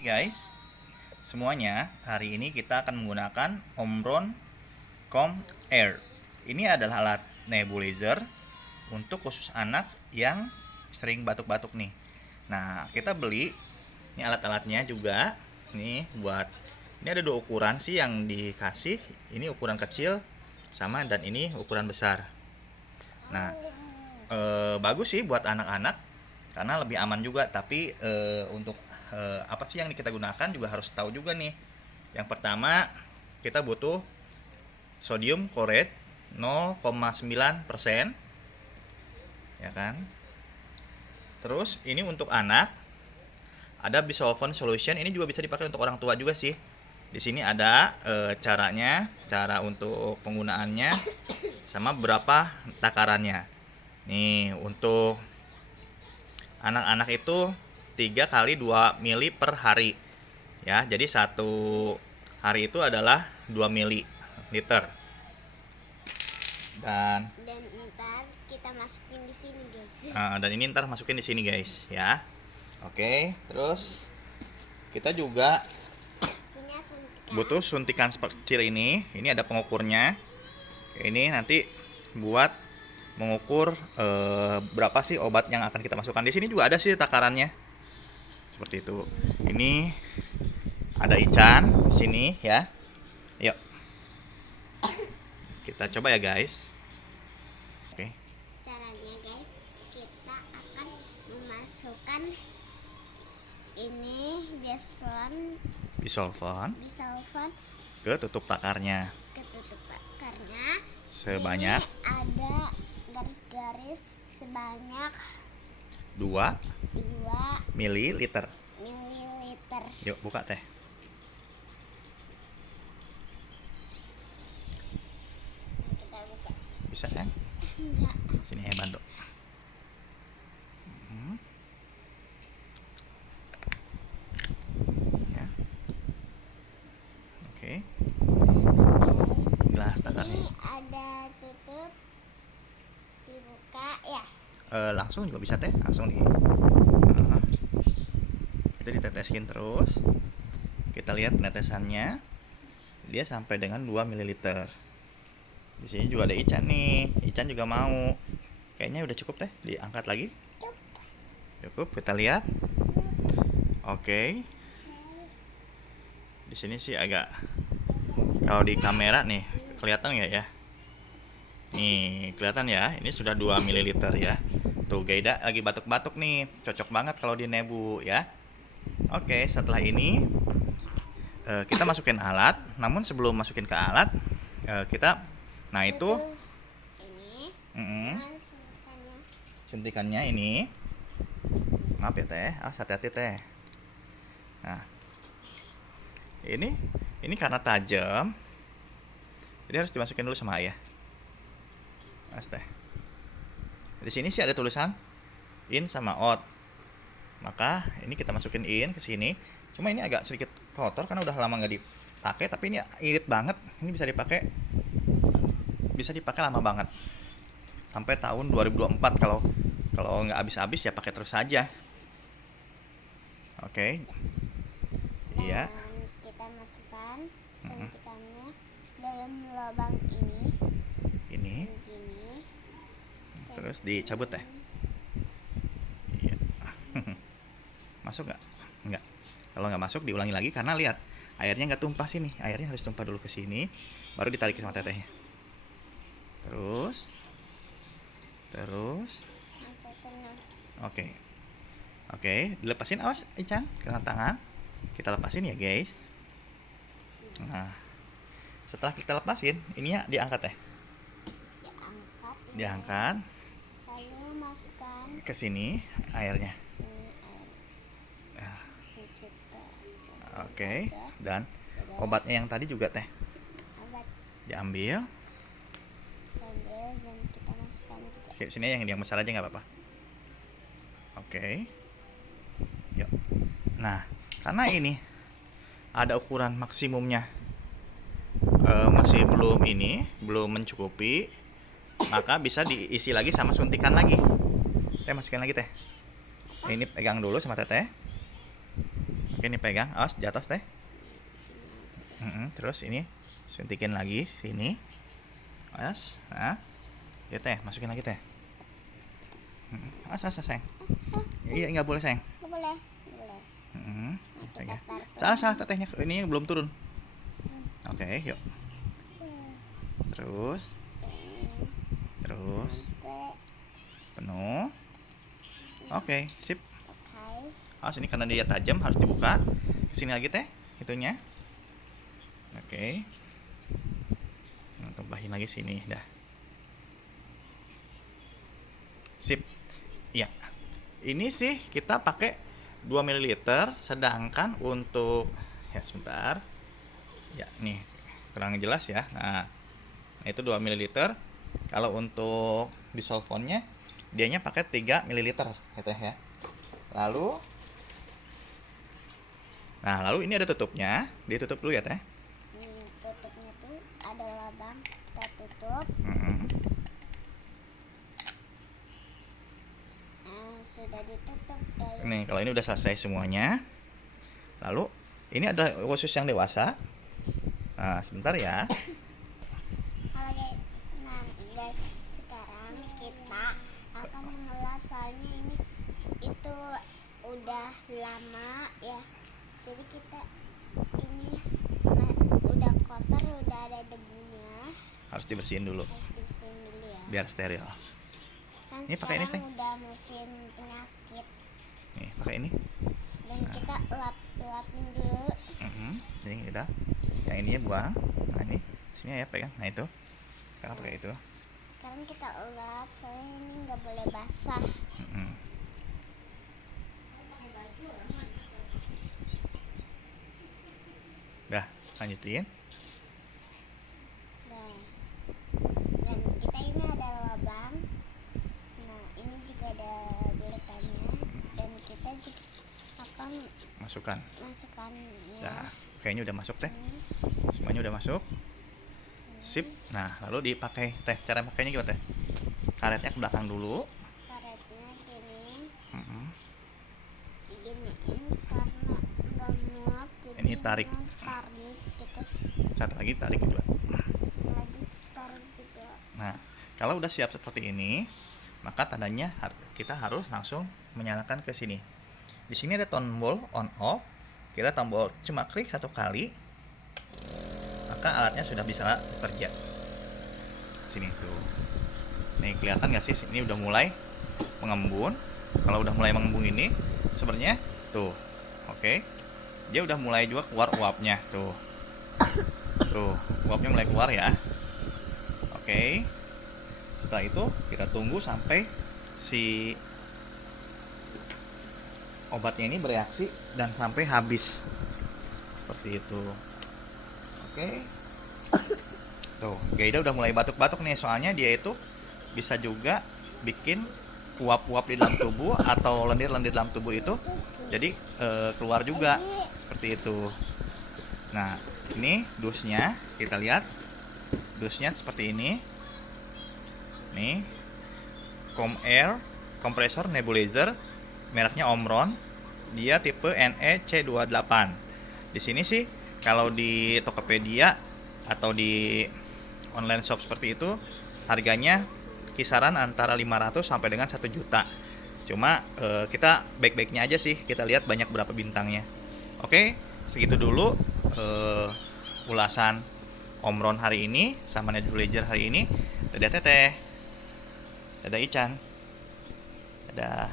Oke guys, semuanya hari ini kita akan menggunakan Omron Com Air. Ini adalah alat nebulizer untuk khusus anak yang sering batuk-batuk nih. Nah, kita beli ini alat-alatnya juga. Nih buat ini ada dua ukuran sih yang dikasih. Ini ukuran kecil sama dan ini ukuran besar. Nah, bagus sih buat anak-anak karena lebih aman juga. Tapi untuk apa sih yang kita gunakan juga harus tahu juga nih. Yang pertama kita butuh sodium chloride 0,9%, ya kan. Terus ini untuk anak ada bisolvent solution, ini juga bisa dipakai untuk orang tua juga sih. Di sini ada caranya, cara untuk penggunaannya sama berapa takarannya. Nih untuk anak-anak itu 3 kali 2 mili per hari ya, jadi satu hari itu adalah 2 mili liter. Dan ntar kita masukin di sini guys. Dan ini ntar masukin di sini guys ya. Oke, terus kita juga Punya suntikan. butuh suntikan kecil ini ada pengukurnya. Ini nanti buat mengukur berapa sih obat yang akan kita masukkan. Di sini juga ada sih takarannya. Seperti itu. Ini ada ican di sini ya. Yuk. Kita coba ya, guys. Oke. Caranya guys, kita akan memasukkan ini Bisolvon bisolvon ke tutup takarnya ke tutup akarnya. sebanyak Ini ada garis-garis sebanyak 2 2 mililiter. mililiter. Yuk, buka teh. Kita buka. Bisa kan? Enggak. Sini bantu. Ya. Oke. Gelas takarnya. Ini ada tutup, dibuka ya. Langsung juga bisa teh, langsung di itu ditetesin terus. Kita lihat penetesannya, dia sampai dengan 2 ml. Di sini juga ada Ican nih. Ican juga mau. Kayaknya udah cukup teh, diangkat lagi. Cukup, kita lihat. Oke. Di sini sih agak, kalau di kamera nih kelihatan nggak ya? Nih, kelihatan ya. Ini sudah 2 ml ya. Tuh, Gaida lagi batuk-batuk nih. Cocok banget kalau di nebu ya. Oke, setelah ini kita masukin alat. Namun sebelum masukin ke alat, kita itu Terus ini dengan suntikannya. suntikannya ini. Maaf ya teh, hati-hati teh. Nah, ini karena tajam, jadi harus dimasukin dulu sama ayah. Mas teh. Di sini sih ada tulisan in sama out. Maka ini kita masukin in ke sini. Cuma ini agak sedikit kotor karena udah lama nggak dipakai, tapi ini irit banget. Ini bisa dipakai lama banget. Sampai tahun 2024 kalau nggak habis-habis ya pakai terus saja. Oke. Iya. Dan kita masukkan suntikannya dalam lubang ini. Ini Begini. terus dicabut teh. Iya. Masuk nggak? Nggak. Kalau nggak masuk diulangi lagi karena lihat airnya nggak tumpah sini. Airnya harus tumpah dulu ke sini, baru ditarik sama tetehnya. Terus. Sampai penuh. Oke, dilepasin, awas Ican, kena tangan. Kita lepasin ya guys. Nah, setelah kita lepasin, ininya diangkat teh. Diangkat Lalu masukkan ke sini airnya. sini air. Kita Oke, saja. dan Sudah. obatnya yang tadi juga teh Obat diambil. ambil dan kita masukkan juga. Ke sini yang besar aja nggak apa-apa. Oke. Yuk. Nah, karena ini ada ukuran maksimumnya, masih belum mencukupi, maka bisa diisi lagi sama suntikan lagi. Teh masukin lagi teh. Ini pegang dulu sama teteh. Oke, ini pegang, awas jatuh teh. Terus ini suntikin lagi sini, awas. Nah, ya teh, masukin lagi teh. Awas sayang. Iya, nggak boleh sayang. Nggak boleh, nggak boleh. Nah, kita Pegang. taruh. Salah tetehnya, ini belum turun. Oke, yuk. Terus Sampai penuh. Oke, sip. pakai. Awas, ini karena dia tajam harus dibuka. Sini lagi teh, itunya. Oke. Nah, tambahin lagi sini dah. Sip. Ya. Ini sih kita pakai 2 ml, sedangkan untuk ya sebentar. Ya, nih kurang jelas ya. Nah, itu 2 ml. Kalau untuk disolvonnya dianya pakai 3 ml ya teh ya. Lalu ini ada tutupnya. Ditutup dulu ya teh. Tutupnya tuh ada lubang, kita tutup. Sudah ditutup guys. Nih, kalau ini udah selesai semuanya. Lalu ini ada khusus yang dewasa. Nah, sebentar ya. Halo guys, nah guys, sekarang kita akan mengelap soalnya ini itu udah lama ya. Jadi kita ini udah kotor, udah ada debunya. Harus dibersihin dulu Harus dibersihin dulu ya. biar steril. Kan Ini pakai ini, sekarang udah musim penyakit Nih, pakai ini. dan kita lapin dulu. Jadi udah. Yang ininya buang. Nah, ini sini ya pegang. Nah, itu. Sekarang pakai itu. Sekarang kita lap soalnya ini nggak boleh basah. Dah, lanjutin. Nah, dan kita ini ada lubang. Nah, ini juga ada buletannya dan kita juga akan Masukkan. masukkan ya. Dah, kayaknya udah masuk teh. Ini. Semuanya udah masuk. Sip. Nah, lalu dipakai teh. Cara pakainya gimana teh? Karetnya ke belakang dulu. Karetnya gini. Mm-mm. Diginiin karena nggak muat. Jadi Ini tarik. tarik gitu. Satu lagi tarik kedua. Lagi tarik juga. Nah, kalau udah siap seperti ini, maka tandanya kita harus langsung menyalakan ke sini. Di sini ada tombol on off. Kita tombol cuma klik 1 kali, maka alatnya sudah bisa bekerja. Sini tuh. Nih, kelihatan nggak sih? Ini udah mulai mengembun. Kalau udah mulai mengembun ini, sebenarnya tuh, oke. Dia udah mulai juga keluar uapnya tuh. Tuh, uapnya mulai keluar ya. Oke. Setelah itu kita tunggu sampai si obatnya ini bereaksi dan sampai habis. Seperti itu. Oke. Tuh, Gaida udah mulai batuk-batuk nih, soalnya dia itu bisa juga bikin uap-uap di dalam tubuh atau lendir-lendir dalam tubuh itu jadi keluar juga seperti itu. Nah, ini dusnya kita lihat. Dusnya seperti ini. Nih, Comair kompresor nebulizer, mereknya Omron. Dia tipe NEC28. Di sini sih kalau di Tokopedia atau di online shop seperti itu harganya kisaran antara 500 sampai dengan 1 juta. Cuma kita baik-baiknya aja sih, kita lihat banyak berapa bintangnya. Oke, segitu dulu ulasan Omron hari ini sama nebulizer hari ini. Dadah teteh. Dadah Ican. Dadah.